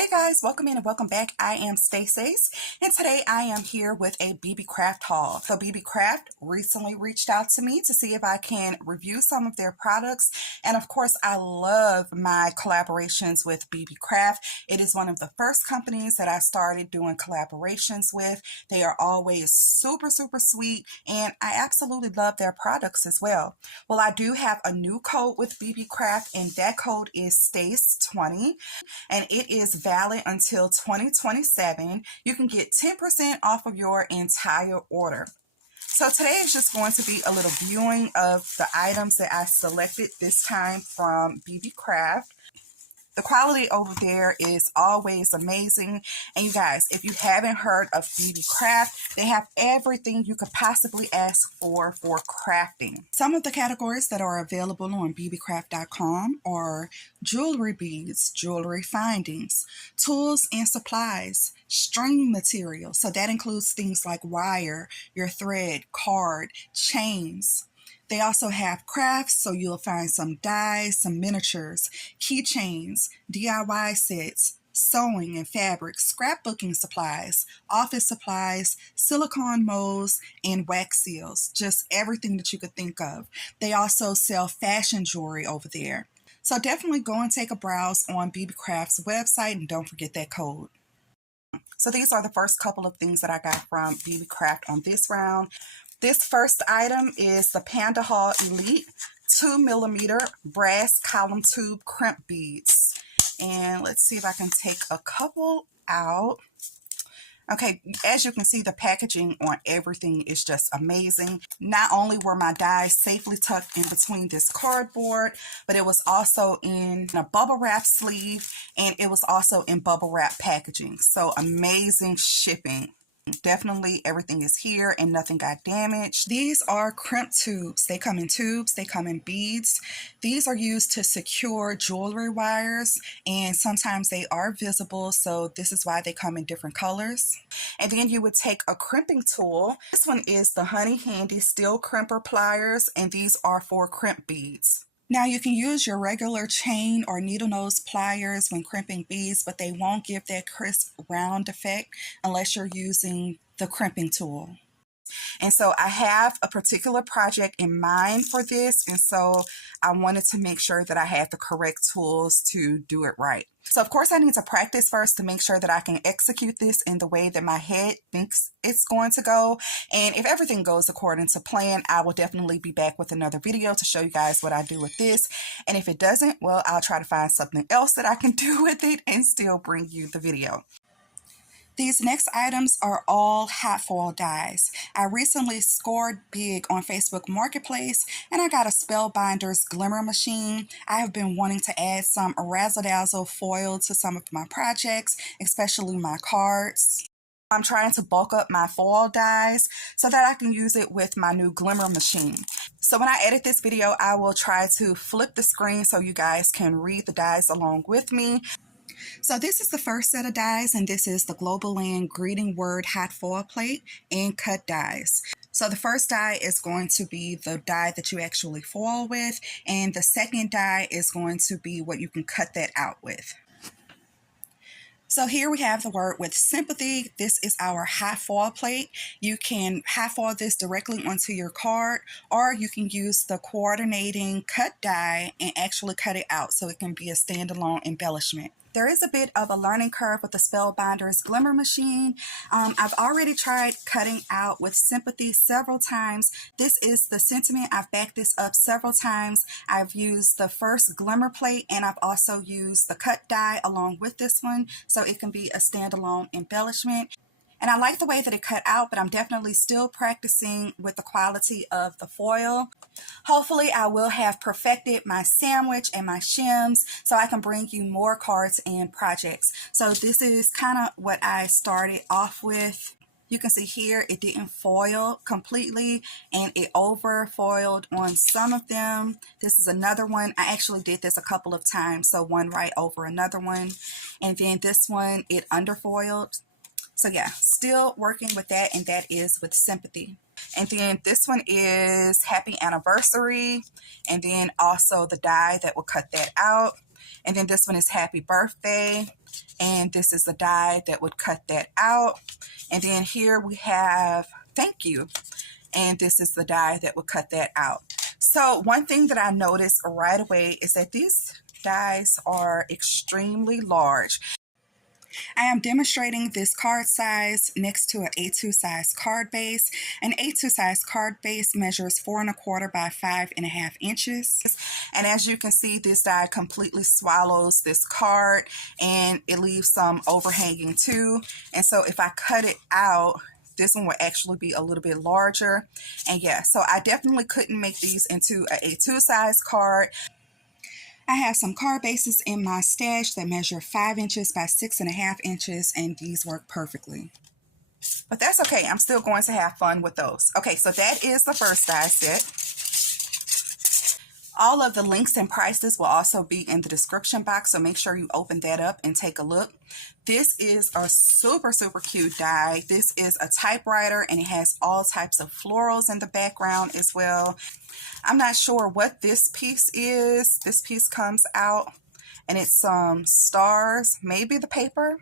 Hi guys, welcome in and welcome back. I am Stacey's, and today I am here with a Beebeecraft haul. So Beebeecraft recently reached out to me to see if I can review some of their products, and of course I love my collaborations with Beebeecraft. It is one of the first companies that I started doing collaborations with. They are always super sweet, and I absolutely love their products as well. Well, I do have a new code with Beebeecraft, and that code is STACE20, and it is valid until 2027. You can get 10% off of your entire order. So today is just going to be a little viewing of the items that I selected this time from Beebeecraft. The quality over there is always amazing. And you guys, if you haven't heard of Beebeecraft, they have everything you could possibly ask for crafting. Some of the categories that are available on beebeecraft.com are jewelry beads, jewelry findings, tools and supplies, string material. So that includes things like wire, your thread, card, chains. They also have crafts, so you'll find some dies, some miniatures, keychains, DIY sets, sewing and fabric, scrapbooking supplies, office supplies, silicone molds, and wax seals. Just everything that you could think of. They also sell fashion jewelry over there. So definitely go and take a browse on Beebeecraft's website, and don't forget that code. So these are the first couple of things that I got from Beebeecraft on this round. This first item is the PandaHall Elite 2mm brass column tube crimp beads. And let's see if I can take a couple out. Okay, as you can see, the packaging on everything is just amazing. Not only were my dies safely tucked in between this cardboard, but it was also in a bubble wrap sleeve, and it was also in bubble wrap packaging. So amazing shipping. Definitely everything is here and nothing got damaged. These are crimp tubes. They come in tubes, they come in beads. These are used to secure jewelry wires, and sometimes they are visible, so this is why they come in different colors. And then you would take a crimping tool. This one is the Honeyhandy steel crimper pliers, and these are for crimp beads. Now you can use your regular chain or needle nose pliers when crimping beads, but they won't give that crisp round effect unless you're using the crimping tool. And so I have a particular project in mind for this, and so I wanted to make sure that I had the correct tools to do it right. So of course I need to practice first to make sure that I can execute this in the way that my head thinks it's going to go. And if everything goes according to plan, I will definitely be back with another video to show you guys what I do with this. And if it doesn't, well, I'll try to find something else that I can do with it and still bring you the video. These next items are all hot foil dies. I recently scored big on Facebook Marketplace, and I got a Spellbinder's Glimmer machine. I have been wanting to add some razzle-dazzle foil to some of my projects, especially my cards. I'm trying to bulk up my foil dies so that I can use it with my new Glimmer machine. So when I edit this video, I will try to flip the screen so you guys can read the dies along with me. So this is the first set of dies, and this is the GLOBLELAND greeting word hot foil plate and cut dies. So the first die is going to be the die that you actually foil with, and the second die is going to be what you can cut that out with. So here we have the word with sympathy. This is our hot foil plate. You can hot foil this directly onto your card, or you can use the coordinating cut die and actually cut it out so it can be a standalone embellishment. There is a bit of a learning curve with the Spellbinder's Glimmer machine. I've already tried cutting out with sympathy several times. This is the sentiment. I've backed this up several times. I've used the first Glimmer plate, and I've also used the cut die along with this one, so it can be a standalone embellishment. And I like the way that it cut out, but I'm definitely still practicing with the quality of the foil. Hopefully I will have perfected my sandwich and my shims so I can bring you more cards and projects. So this is kind of what I started off with. You can see here it didn't foil completely, and it over foiled on some of them. This is another one. I actually did this a couple of times, so one right over another one. And then this one, it under foiled. So yeah, still working with that, and that is with sympathy. And then this one is happy anniversary, and then also the die that will cut that out. And then this one is happy birthday. and this is the die that would cut that out. And then here we have thank you, and this is the die that would cut that out. So one thing that I noticed right away is that these dies are extremely large. I am demonstrating this card size next to an A2 size card base. An A2 size card base measures 4¼ by 5½ inches. And as you can see, this die completely swallows this card and it leaves some overhanging too. And so if I cut it out, this one will actually be a little bit larger. And yeah, so I definitely couldn't make these into an A2 size card. I have some card bases in my stash that measure 5 inches by 6½ inches, and these work perfectly. But that's okay. I'm still going to have fun with those. Okay, so that is the first die set. All of the links and prices will also be in the description box, so make sure you open that up and take a look. This is a super, super cute die. This is a typewriter, and it has all types of florals in the background as well. I'm not sure what this piece is. This piece comes out, and it's some stars, maybe the paper.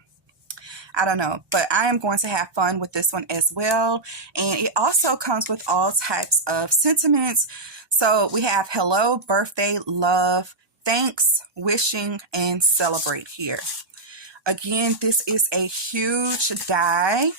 I don't know, but I am going to have fun with this one as well. And it also comes with all types of sentiments. So we have hello, birthday, love, thanks, wishing, and celebrate here. Again, this is a huge die.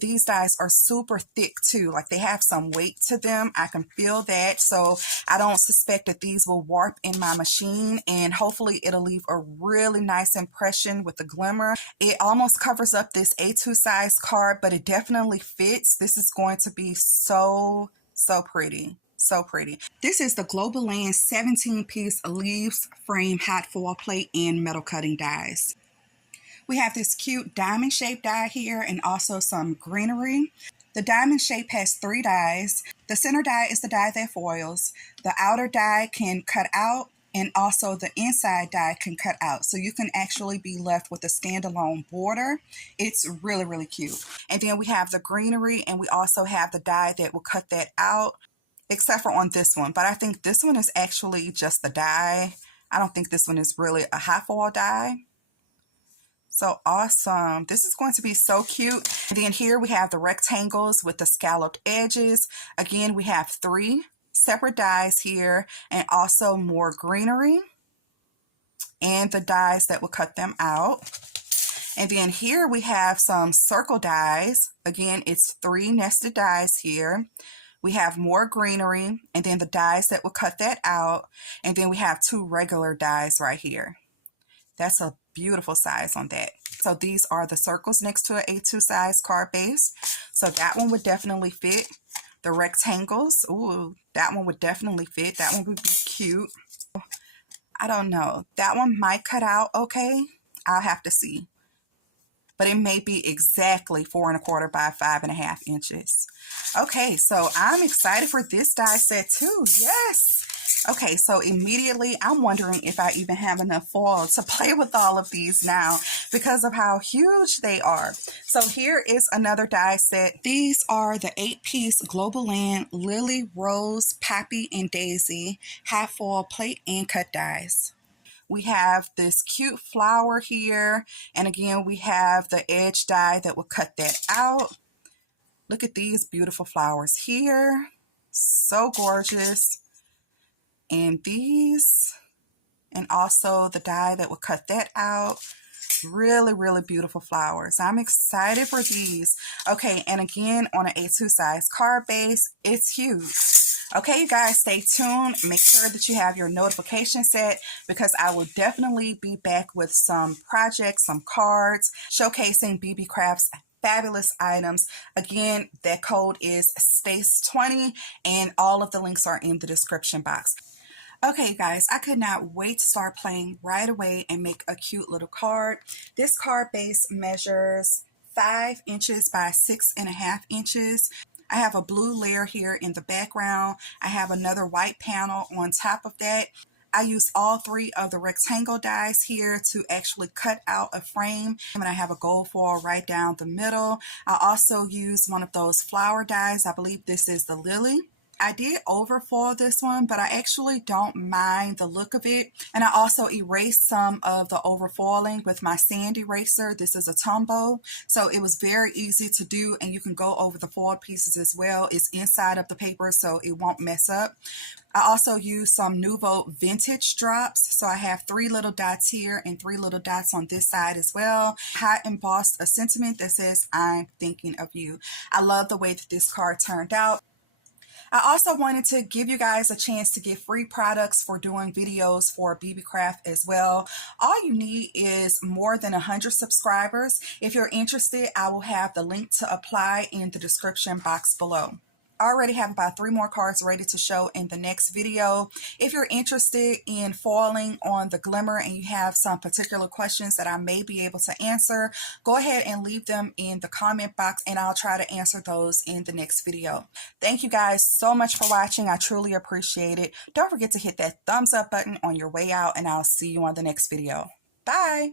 These dies are super thick too. Like, they have some weight to them. I can feel that. So I don't suspect that these will warp in my machine, and hopefully it'll leave a really nice impression with the glimmer. It almost covers up this A2 size card, but it definitely fits. This is going to be so pretty. So pretty. This is the GLOBLELAND 17-piece leaves frame hot foil plate and metal cutting dies. We have this cute diamond shaped die here and also some greenery. The diamond shape has 3 dies. The center die is the die that foils. The outer die can cut out, and also the inside die can cut out. So you can actually be left with a standalone border. It's really, really cute. And then we have the greenery, and we also have the die that will cut that out, except for on this one. But I think this one is actually just the die. I don't think this one is really a hot foil die. So awesome. This is going to be so cute. And then here we have the rectangles with the scalloped edges. Again, we have 3 separate dies here, and also more greenery and the dies that will cut them out. And then here we have some circle dies. Again, it's 3 nested dies here. We have more greenery, and then the dies that will cut that out. And then we have 2 regular dies right here. That's a beautiful size on that. So these are the circles next to an A2 size card base. So that one would definitely fit. The rectangles, ooh, that one would definitely fit. That one would be cute. I don't know. That one might cut out okay. I'll have to see. But it may be exactly 4¼ by 5½ inches. Okay, so I'm excited for this die set too. Yes. Okay, so immediately I'm wondering if I even have enough foil to play with all of these now because of how huge they are. So here is another die set. These are the 8-piece GLOBLELAND Lily, Rose, Poppy, and Daisy hot foil plate and cut dies. We have this cute flower here, and again we have the edge die that will cut that out. Look at these beautiful flowers here. So gorgeous. And these, and also the die that will cut that out. Really, really beautiful flowers. I'm excited for these. Okay, and again on an A2 size card base, it's huge. Okay, you guys, stay tuned. Make sure that you have your notifications set, because I will definitely be back with some projects, some cards, showcasing Beebeecraft's fabulous items. Again, that code is STACE20, and all of the links are in the description box. Okay guys, I could not wait to start playing right away and make a cute little card. This card base measures 5 inches by 6½ inches. I have a blue layer here in the background. I have another white panel on top of that. I used all 3 of the rectangle dies here to actually cut out a frame, and I have a gold foil right down the middle. I also used one of those flower dies. I believe this is the lily. I did overfoil this one, but I actually don't mind the look of it. And I also erased some of the overfoiling with my sand eraser. This is a Tombow, so it was very easy to do, and you can go over the foiled pieces as well. It's inside of the paper, so it won't mess up. I also used some Nouveau Vintage drops. So I have 3 little dots here and 3 little dots on this side as well. I embossed a sentiment that says, "I'm thinking of you." I love the way that this card turned out. I also wanted to give you guys a chance to get free products for doing videos for Beebeecraft as well. All you need is more than 100 subscribers. If you're interested, I will have the link to apply in the description box below. I already have about 3 more cards ready to show in the next video. If you're interested in foiling on the Glimmer and you have some particular questions that I may be able to answer, go ahead and leave them in the comment box and I'll try to answer those in the next video. Thank you guys so much for watching. I truly appreciate it. Don't forget to hit that thumbs up button on your way out, and I'll see you on the next video. Bye!